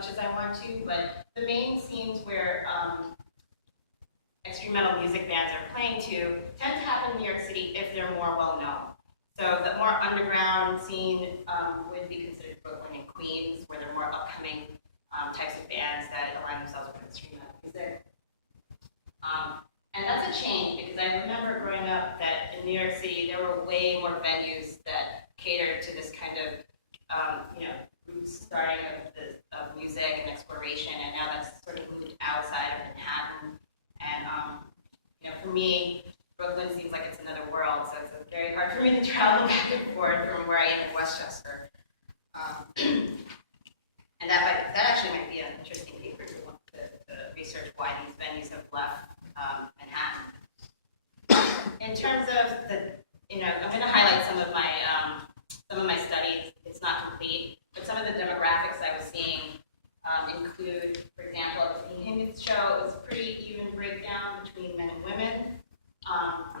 much as I want to, but the main scenes where extreme metal music bands are playing to tend to happen in New York City if they're more well known. So the more underground scene would be considered Brooklyn and Queens, where there are more upcoming types of bands that align themselves with extreme metal music. And that's a change, because I remember growing up that in New York City there were way more venues that catered to this kind of starting of music and exploration, and now that's sort of moved outside of Manhattan. And for me, Brooklyn seems like it's another world, so it's very hard for me to travel back and forth from where I am in Westchester. And that actually might be an interesting paper to research why these venues have left Manhattan. In terms of I'm going to highlight some of my studies. It's not complete, but some of the demographics I was seeing include, for example, at the Hindu show, it was a pretty even breakdown between men and women.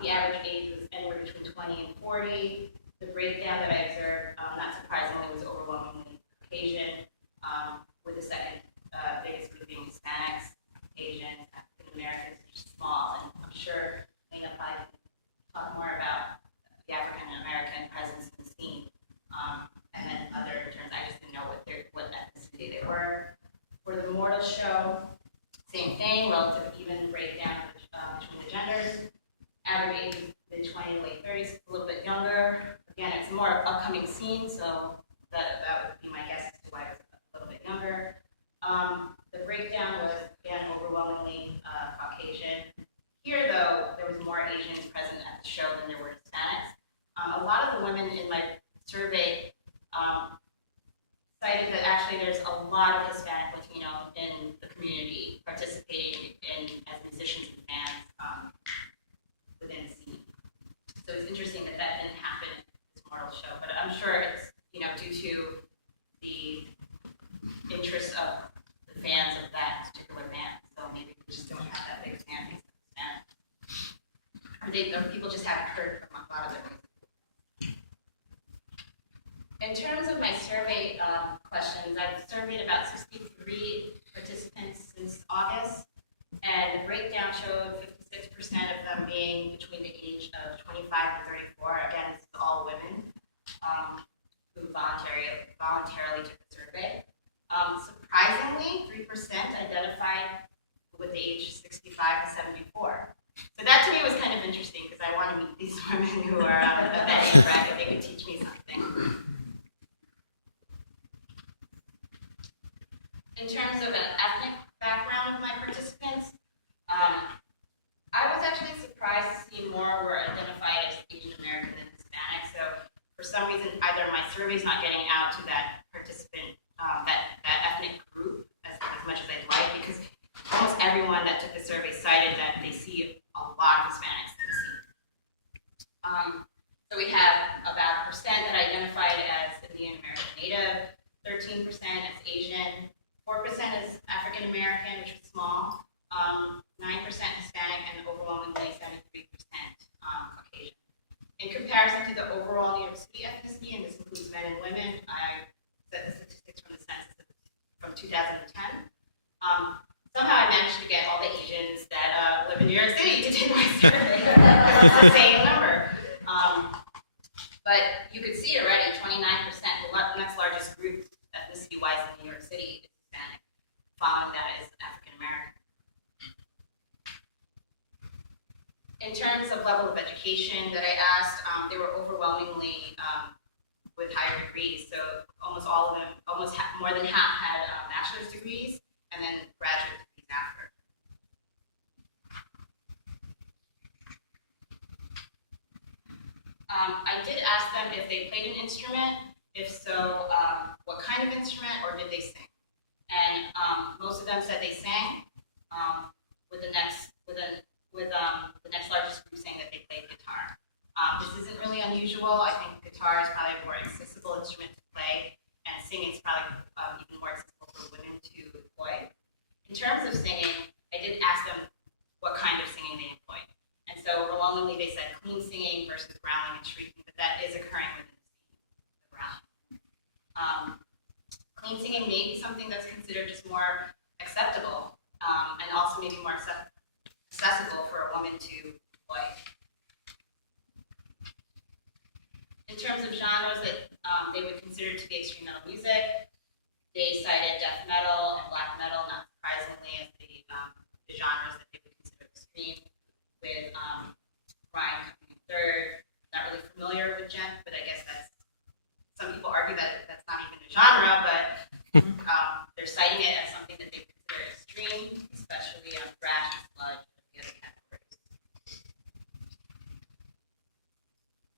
The average age was anywhere between 20 and 40. The breakdown that I observed, not surprisingly, was overwhelmingly Caucasian, with the second biggest group being Hispanics, Asians, African Americans, which is small, and I'm sure Lena Pye can talk more about the African American presence in the scene, and then other terms. I just didn't know what ethnicity they were. For the Mortal show, same thing, relative even breakdown between the genders. Average age is mid-20s to late 30s, a little bit younger. Again, it's more upcoming scene, so that would be my guess as to why it's a little bit younger. The breakdown was, again, overwhelmingly Caucasian. Here, though, there was more Asians present at the show than there were Hispanics. A lot of the women in my survey cited that actually there's a lot of Hispanic Latino in the community participating as musicians and bands within the scene. So it's interesting that didn't happen in this Mortal show, but I'm sure it's due to the interest of the fans of that particular band. So maybe we just don't have that big fan base of Hispanic. Or people just haven't heard from a lot of their music. In terms of my survey questions, I've surveyed about 63 participants since August, and the breakdown showed 56% of them being between the age of 25 and 34. Again, this is all women who voluntarily took the survey. Surprisingly, 3% identified with the age 65 to 74. So that to me was kind of interesting, because I want to meet these women who are of that age bracket. They could teach me something. In terms of an ethnic background of my participants, I was actually surprised to see more were identified as Asian American than Hispanic. So for some reason, either my survey's not getting out to that participant, that ethnic group as much as I'd like, because almost everyone that took the survey cited that they see a lot of Hispanics in the scene. So we have about 1% that identified as Indian American Native, 13% as Asian, 4% is African American, which was small, 9% Hispanic, and overwhelmingly 73% Caucasian. In comparison to the overall New York City ethnicity, and this includes men and women, I set the statistics from the census from 2010. Somehow I managed to get all the Asians that live in New York City to take my survey. It's the same number. But you could see already 29%, the next largest group ethnicity-wise in New York City is Hispanic. Following that is African American. In terms of level of education that I asked, they were overwhelmingly with higher degrees. So almost all of them, more than half had bachelor's degrees, and then graduate degrees after. I did ask them if they played an instrument. If so, what kind of instrument, or did they sing? And most of them said they sang. With the next largest group saying that they played guitar. This isn't really unusual. I think guitar is probably a more accessible instrument to play, and singing is probably even more accessible for women to employ. In terms of singing, I did ask them what kind of singing they employed. And so overwhelmingly they said clean singing versus growling and shrieking, but that is occurring within the growling. clean singing may be something that's considered just more acceptable, and also maybe more accessible for a woman to play. In terms of genres that they would consider to be extreme metal music, they cited death metal and black metal, not surprisingly, as the genres that they would consider extreme, with Ryan coming in third. Not really familiar with gent, but I guess that's, some people argue that that's not even a genre, but they're citing it as something that they consider extreme, especially thrash and sludge and the other categories.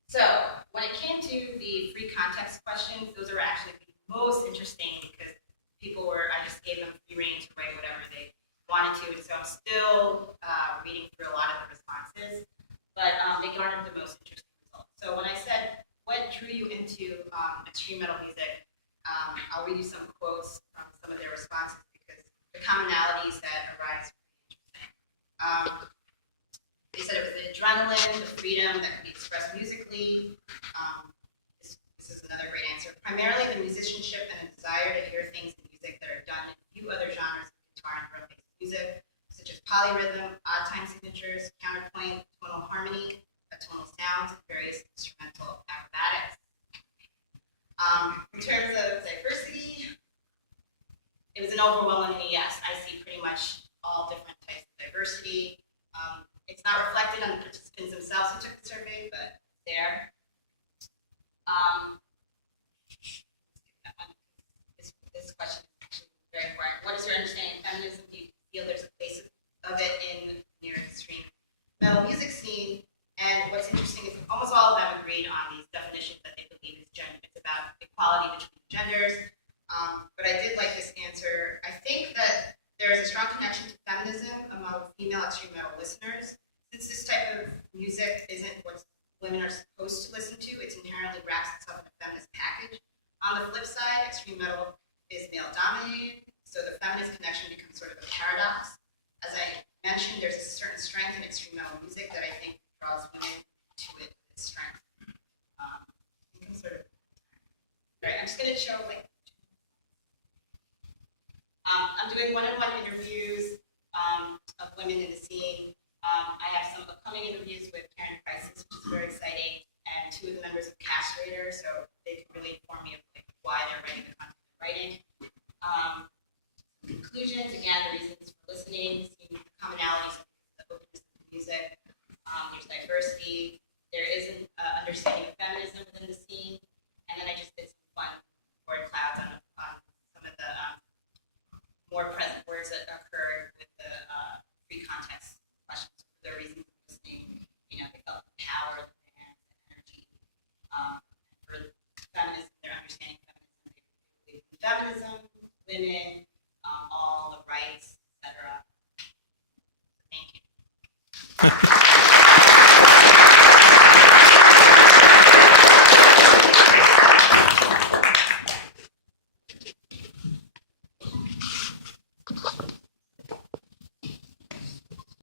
So when it came to the free context questions, those are actually the most interesting because I just gave them free rein to write whatever they wanted to, and so I'm still reading through a lot of the responses, but they garnered the most interesting results. So when I said, what drew you into extreme metal music, I'll read you some quotes from some of their responses because the commonalities that arise are pretty interesting. They said it was the adrenaline, the freedom that could be expressed musically. This is another great answer. Primarily the musicianship and a desire to hear things in music that are done in few other genres of guitar and drum-based music, such as polyrhythm, odd time signatures, counterpoint, tonal harmony, tonal sounds, and various instrumental acrobatics. In terms of diversity, it was an overwhelming yes. I see pretty much all different types of diversity. It's not reflected on the participants themselves who took the survey, but it's there. This question is actually very important. What is your understanding of feminism? Do you feel there's a place of it in your extreme metal music scene? And what's interesting is almost all of them agreed on these definitions that they believe is gender. It's about equality between genders. But I did like this answer. I think that there is a strong connection to feminism among female extreme metal listeners. Since this type of music isn't what women are supposed to listen to, it inherently wraps itself in a feminist package. On the flip side, extreme metal is male-dominated, so the feminist connection becomes sort of a paradox. As I mentioned, there's a certain strength in extreme metal music that I think draws women to its strength. Right, I'm just going to show I'm doing one-on-one interviews of women in the scene. I have some upcoming interviews with Karen Crisis, which is very exciting, and two of the members of Castrator, so they can really inform me of why they're writing the content they're writing. Conclusions, again, the reasons for listening, seeing commonalities, the openness of the music. There's diversity. There is an understanding of feminism within the scene, and then I just did some fun word clouds on some of the more present words that occurred with the free context questions. The reasons for listening, they felt the power, the demands, and energy. For feminism, their understanding of feminism, they believe in feminism, women, all the rights, etc.